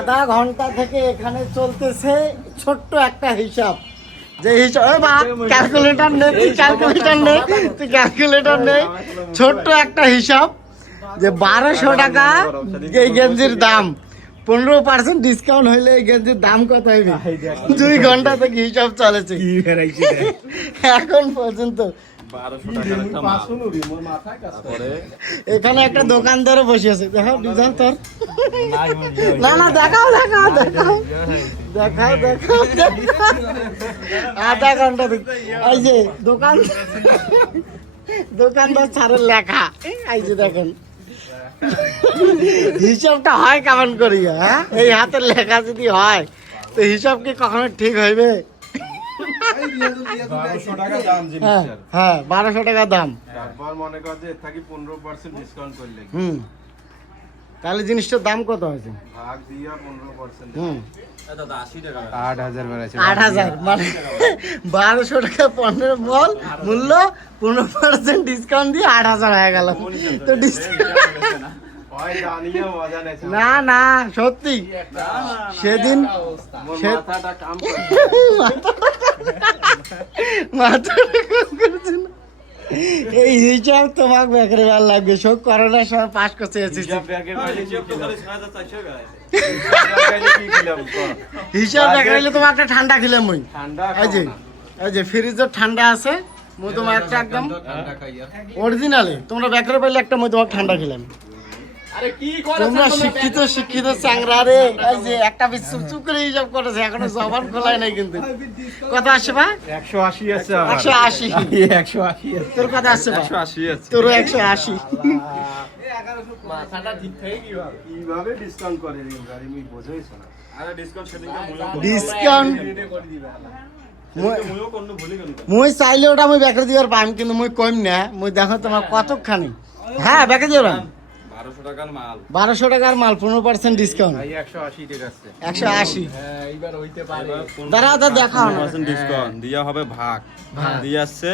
আধা ঘন্টা থেকে এখানে চলতেছে ছোট্ট একটা হিসাব, যে হিসাব ক্যালকুলেটর নেই, তুই ক্যালকুলেটর নেই, ছোট্ট একটা হিসাব যে 1200 টাকা এই গেঞ্জির দাম, 15% ডিসকাউন্ট হইলে এই গেঞ্জির দাম কত হইবে? 2 ঘন্টা থেকে হিসাব চলেছে এখন পর্যন্ত। এখানে একটা দোকানদারও বসে আছে, দেখাও ডিজাইন তোর। না না দেখাও দেখাও দেখাও দেখাও দেখাও আধা ঘন্টা এই যে দোকানদার ছাড়ের লেখা, এই যে দেখেন হিসাবটা হয় কেমন করি? হ্যাঁ, এই হাতের লেখা যদি হয় তো হিসাব কি কখনো ঠিক হইবে? হ্যাঁ 1200 টাকা দাম। তাহলে জিনিসটার দাম কত হয়েছে? 8,000, মানে 1200 টাকা পণ্যের মূল্য 15% ডিসকাউন্ট দিয়ে 8,000 হয়ে গেল। তো না না সত্যি সেদিন এই হিসাব তোমাকে বেকারে ভালো লাগবে, সব করোনার সময় পাস করতে এসেছি। হিসাব দেখাইলে তোমার একটা ঠান্ডা খেলাম ওই, এই যে ফ্রিজের ঠান্ডা আছে, মই তোমার একটা একদম অরিজিনালি তোমরা বেকারে পাইলে একটা মই তোমার ঠান্ডা খেলাম। তোমরা শিক্ষিত চ্যাংরা রে, এই যে একটা চুপ করে হিসাব করেছে, এখনো জবান খোলায় নাই কিন্তু। কত আসছে বা? 180 আছে। 180 তোর কত আসছে? 180 আছে। তোর 180। মাথাটা ঠিক থাকে কিভাবে ডিসকাউন্ট করে রে গাড়ি আমি বুঝাইছ না। আরে ডিসকাউন্ট সেদিনকে ডিসকাউন্ট মুই চাইলে ওটা মুই বেকার দিবার পাম, কিন্তু মুই কম না, মুই দেখো তোমার কতখানি। হ্যাঁ বেকার দিবার 1200 টাকার মাল 15% ডিসকাউন্ট। 180 টাকা আছে। 180 হ্যাঁ এইবার হইতে পারে। দাঁড়া দেখাও না, 15% ডিসকাউন্ট দিয়া হবে ভাগ দিয়ে আসছে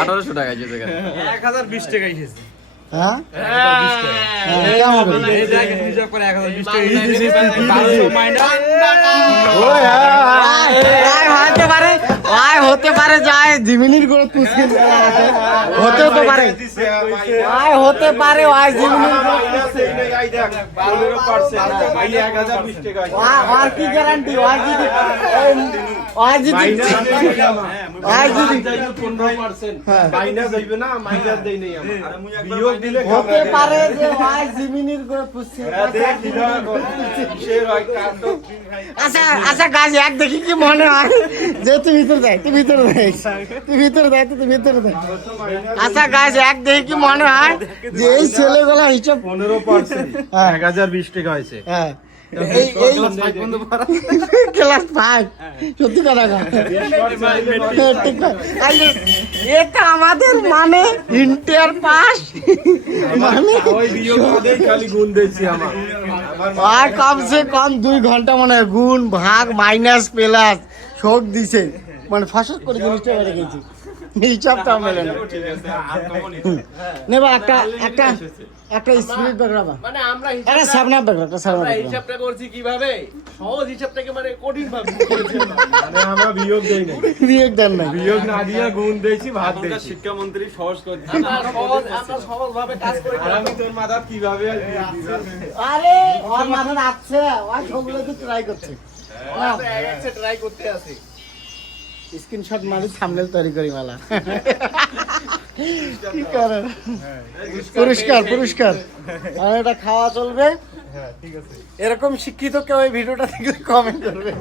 1800 টাকা যেতে গেল 1020 টাকা এসেছে। হ্যাঁ হতে পারে যায় জিমিনির করে হতে পারে, হতে পারে আর কি গ্যারান্টি হতে পারে যে জিমিনির করে পুষছে। আচ্ছা গাছ এক দেখি কি মনে হয় যে তুই ভিতরে যাই, তুই ভিতরে যাই, তুই ভিতরে যাই, তুই ভিতরে যাই। আচ্ছা গাছ এক দেখি কি মনে হয় যে এই ছেলেগুলা হিসাব 15% 1020 টাকা হয়েছে। হ্যাঁ ক্লাস 5 সত্যি কথা এটা আমাদের মানে ইন্টার পাস মানে খালি গুণ দিয়েছি আমার কমসে কম 2 ঘন্টা মানে গুণ ভাগ মাইনাস প্লাস শোক দিছে, মানে ফসল করে জিনিসটা বেড়ে গেছি, হিসাবটা মেলে না। নেবা একটা স্পিরিট ব্যাকগ্রাউন্ড, মানে আমরা একটা সামনে ব্যাকগ্রাউন্ড, একটা সামনে আমরা হিসাবটা করছি কিভাবে? সহজ হিসাবটাকে মানে কঠিন ভাবে মানে আমরা বিয়োগ দেই না, বিয়োগ না দিয়ে গুণ দেইছি, ভাগ দেইছি। শিক্ষামন্ত্রী সহজ করে আমরা সহজ ভাবে কাজ করি। আমি তোর মাথা কিভাবে আরে ওর মাথা আছে, ওই সবগুলো তো ট্রাই করছে, একটা ট্রাই করতে আছে। স্ক্রিনশট মারি থাম্বনেল তৈরি করি মালা। কি করে পুরস্কার আর এটা খাওয়া চলবে। হ্যাঁ ঠিক আছে, এরকম শিক্ষিত কেউ এই ভিডিওটা দেখলে কমেন্ট করবে।